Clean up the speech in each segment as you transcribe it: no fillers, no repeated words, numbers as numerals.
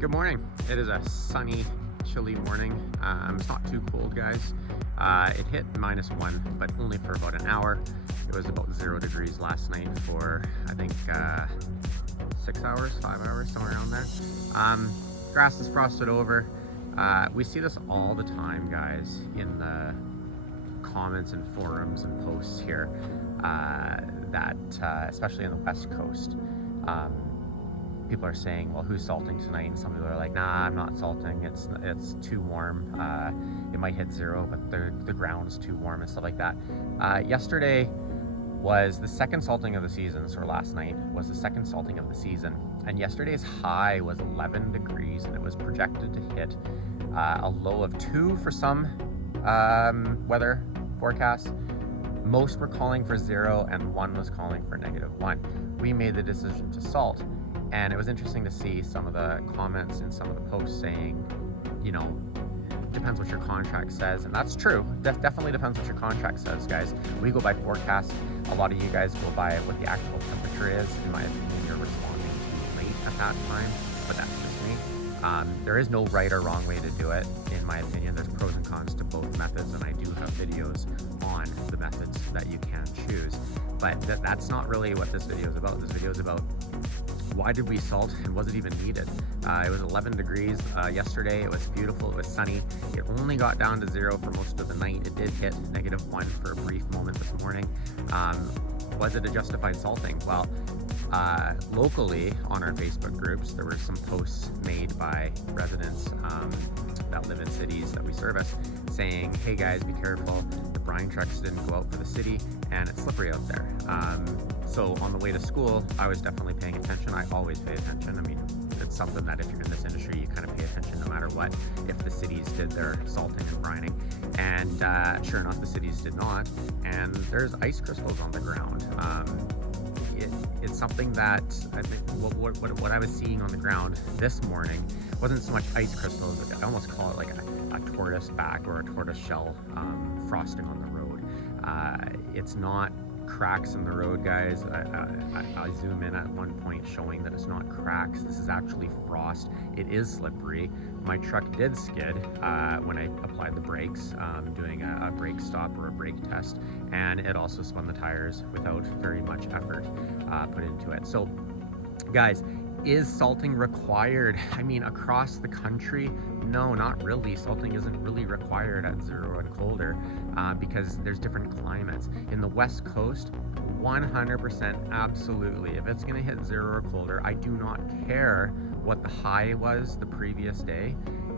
Good morning. It is a sunny, chilly morning. It's not too cold, guys. It hit -1, but only for about an hour. It was about 0 degrees last night for, I think, 6 hours, 5 hours, somewhere around there. Grass is frosted over. We see this all the time, guys, in the comments and forums and posts here, especially in the West Coast. People are saying, well, who's salting tonight? And some people are like, nah, I'm not salting. It's too warm. It might hit 0, but the ground's too warm and stuff like that. Yesterday was the second salting of the season. So last night was the second salting of the season. And yesterday's high was 11 degrees and it was projected to hit a low of 2 for some weather forecasts. Most were calling for 0 and one was calling for -1. We made the decision to salt. And it was interesting to see some of the comments and some of the posts saying, you know, depends what your contract says. And that's true. Definitely depends what your contract says, guys. We go by forecast. A lot of you guys go by what the actual temperature is. In my opinion, you're responding too late at that time, but that's just me. There is no right or wrong way to do it. In my opinion, there's pros and cons to both methods, and I do have videos on the methods that you can choose. But that's not really what this video is about. This video is about why did we salt and was it even needed? It was 11 degrees yesterday. It was beautiful. It was sunny. It only got down to 0 for most of the night. It did hit -1 for a brief moment this morning. Was it a justified salting? Well, locally on our Facebook groups, there were some posts made by residents that live in cities that we service saying, hey guys, be careful. The brine trucks didn't go out for the city and it's slippery out there. So on the way to school, I was definitely paying attention. I always pay attention. I mean, it's something that if you're in this industry, you kind of pay attention no matter what, if the cities did their salting and brining. And sure enough, the cities did not. And there's ice crystals on the ground. It's something that I think what I was seeing on the ground this morning wasn't so much ice crystals. I almost call it like a tortoise back or a tortoise shell frosting on the road. It's not cracks in the road, guys. I zoom in at one point showing that it's not cracks. This is actually frost. It is slippery. My truck did skid when I applied the brakes, doing a brake stop or a brake test, and it also spun the tires without very much effort put into it. So guys, is salting required? I mean, across the country, no, not really. Salting isn't really required at 0 and colder because there's different climates. In the West Coast, 100% absolutely. If it's gonna hit 0 or colder, I do not care what the high was the previous day.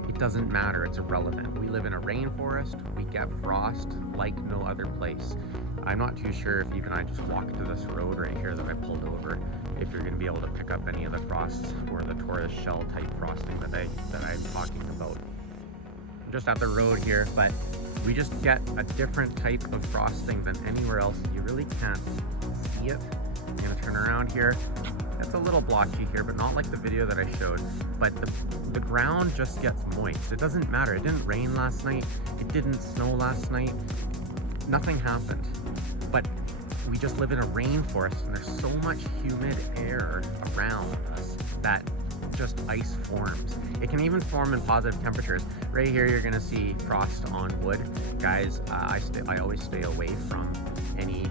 It doesn't matter, it's irrelevant. We live in a rainforest, we get frost like no other place. I'm not too sure if even I just walked to this road right here that I pulled over, if you're gonna be able to pick up any of the frosts or the tortoise shell type frosting that I'm talking about. I'm just at the road here, but we just get a different type of frosting than anywhere else. You really can't see it. I'm gonna turn around here. It's a little blotchy here, but not like the video that I showed. But the ground just gets moist. It doesn't matter. It didn't rain last night. It didn't snow last night. Nothing happened. But we just live in a rainforest and there's so much humid air around us that just ice forms. It can even form in positive temperatures. Right here, you're gonna see frost on wood. Guys, I always stay away from any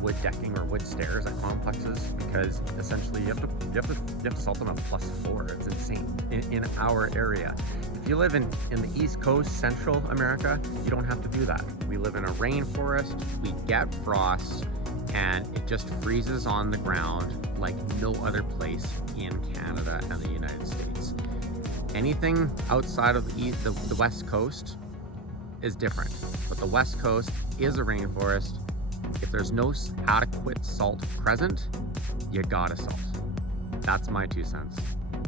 wood decking or wood stairs at complexes because essentially you have to salt them at +4. It's insane in our area. If you live in the East Coast, Central America, you don't have to do that. We live in a rainforest, we get frost, and it just freezes on the ground like no other place in Canada and the United States. Anything outside of the West Coast is different, but the West Coast is a rainforest. If there's no adequate salt present, you gotta salt. That's my 2 cents.